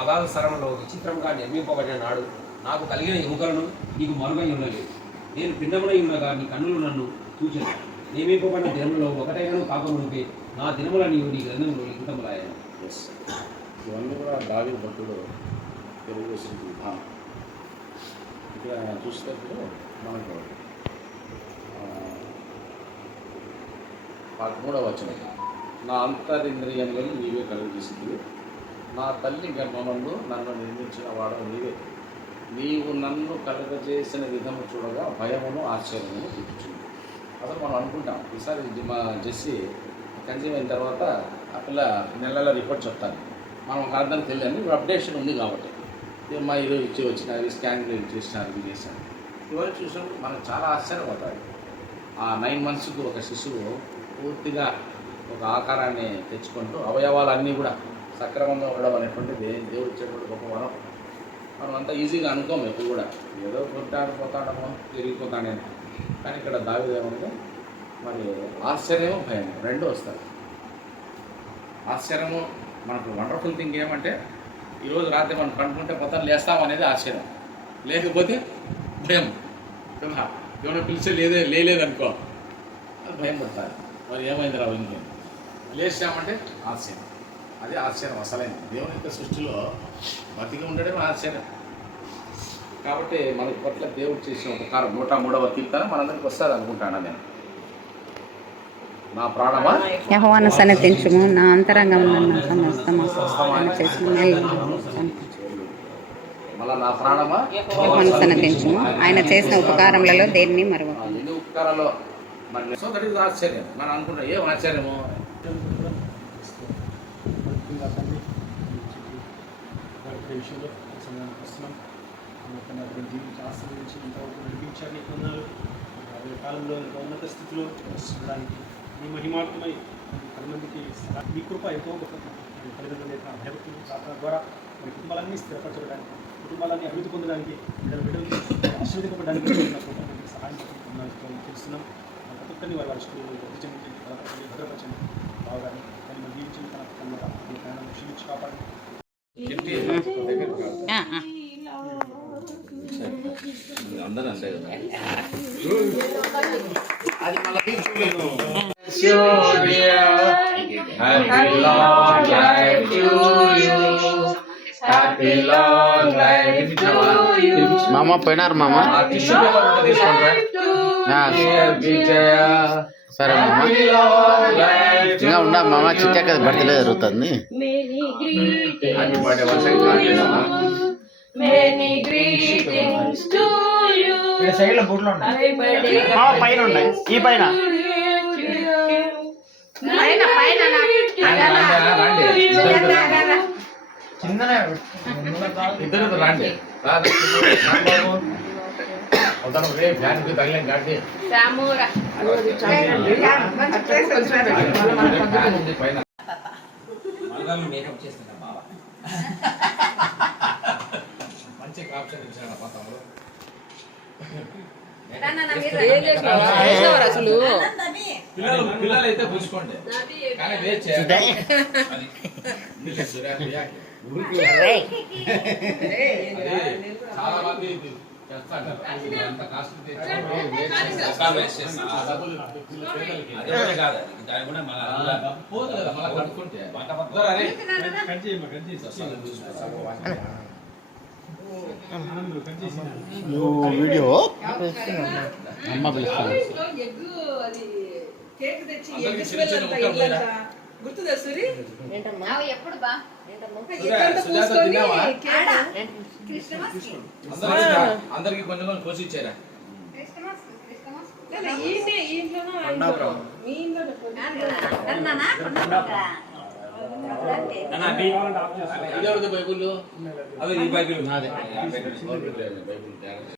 అగాధ స్థలంలో విచిత్రంగా నిర్మింపబడిన నాడు నాకు కలిగిన ఎముకలను నీకు మరుగై ఉండలేదు. నేను పిండమునై ఉండగా నీ కన్నులు నన్ను చూచెను నియమింపబడిన దినములో ఒకటైనను కాకమునిపే నా దినముల నీవు నీ గ్రంథంలో లిఖితములాయను ఎస్ ఇవన్నీ కూడా దావి భక్తుడు తెలుగుదేశం విధానం. ఇక్కడ చూసినప్పుడు మనకు పదమూడవ వచనం. నా అంతరింద్రియంలో నీవే కలుగజేసింది నా తల్లి గర్భమందు నన్ను నిర్మించిన వాడు నీవే. నీవు నన్ను కలగజేసిన విధము చూడగా భయమును ఆశ్చర్యము చూపించింది అసలు మనం అనుకుంటాం ఈసారి మా జెస్సీ కన్సీవ్ అయిన తర్వాత ఆ పిల్ల నెలల రిపోర్ట్ చెప్తాను మనం ఒక అర్థం తెలియదు ఇప్పుడు అప్డేషన్ ఉంది కాబట్టి. మా ఈరోజు ఇచ్చి వచ్చినవి స్కాన్లు చేసినారు ఇది చేశాను ఇవన్నీ చూసినప్పుడు మనకు చాలా ఆశ్చర్యపోతాయి ఆ నైన్ మంత్స్కి ఒక శిశువు పూర్తిగా ఒక ఆకారాన్ని తెచ్చుకుంటూ అవయవాలన్నీ కూడా సక్రమంగా ఉండడం అనేటువంటిది దేవుడు ఇచ్చేటువంటి గొప్ప వరం. మనం అంత ఈజీగా అనుకోము ఎప్పుడు కూడా. ఏదో కొట్టాడు పోతాడమో తిరిగిపోతాడే కానీ ఇక్కడ దావిదేమంటే మరి ఆశ్చర్యము భయం రెండు వస్తాయి. ఆశ్చర్యము మనకు వండర్ఫుల్ థింగ్ ఏమంటే ఈరోజు రాత్రి మనం పండుకుంటే మొత్తం లేస్తాం అనేది ఆశ్చర్యం. లేకపోతే భయం కదా ఏమైనా పిలిచే లేదే లేలేదనుకో భయం పడతారు. మరి ఏమైంది రావు ఇంకేం లేచామంటే ఆశ్చర్యం. అది ఆశ్చర్యం అసలైంది దేవుని యొక్క సృష్టిలో బతికి ఉండడమే ఆశ్చర్యం. కాబట్టి మన పట్ల దేవుడు చేసిన ఉపకారం. నూట మూడవ కీర్తన మనందరికి వస్తుంది అనుకుంటాను నేను? నా ప్రాణమా? యహోవాను సన్నతించుము నా అంతరంగమున నా సమస్తము చేసిన నా ప్రాణమా? యహోవాను సన్నతించుము ఆయన చేసిన ఉపకారములలో దేన్ని మరువ ఉపకారాలు మరి సో దట్ ఈస్ ఆశ్చర్యం. మనం అనుకుంటాం ఏం ఆశ్చర్యము? వారి విషయంలో సమయానికి వస్తున్నాం. మొత్తం అతని జీవించి ఆశ్రయించి ఇంతవరకు నడిపించారు నీకు ఉన్నారు అదే కాలంలో ఇంకా ఉన్నత స్థితిలో ఉండడానికి నీ మహిమార్థమై పది మందికి మీ కృప ఎంతో గొప్ప తల్లిదండ్రుల యొక్క భయభక్తులు ప్రార్థన ద్వారా మీ కుటుంబాలన్నీ స్థిరపరచడానికి కుటుంబాలన్నీ అభివృద్ధి పొందడానికి ఇద్దరు బిడ్డలు ఆశీర్వదింపడానికి సహాయం చేస్తున్నాం తెలుస్తున్నాం ప్రతి ఒక్కరిని వారి వారి స్కూల్లో భద్రపరచండి బలపరచండి భద్రపరచండి. బావగారిని కానీ జీవించిన తన తన ప్రయాణం క్షమించి కాపాడండి. అందరూ అంతే కదా అది మళ్ళీ Happy long life to you. Happy long life to you. మామ పోయినారు మామ ఆ టిష్యూ పేపర్ ఉంటే తీసుకోండి ఆ, విజయ సరే మామ Happy long life to ఇంకా ఉండా మామ చిట్టక్క బర్త్డే జరుగుతుంది Many greetings happy birthday once again to సైడ్లో birthday. పైన ఉన్నాయి. ఈ పైన. పైన పైన కిందనే ఇద్దరు రండి. మేకప్ చేస్తున్నా బాబా మంచి ఆప్షన్ ఇచ్చాడు తమ్ముడు అసలు? పిల్లలు పిల్లలు అయితే పుచ్చుకోండి కానీ వేచి చేయాలి. చాలా మంది ఇది వీడియో? అమ్మ పిలుస్తాను. అందరికీ ఎప్పుడు బా? కొంచెం కొంచెం కోసి ఇచ్చారా ఏంటి ఈ ఇంట్లోనో మీ ఎవరిది బైబుల్ అవి ఈ బైబిల్ నాదే. బైబుల్.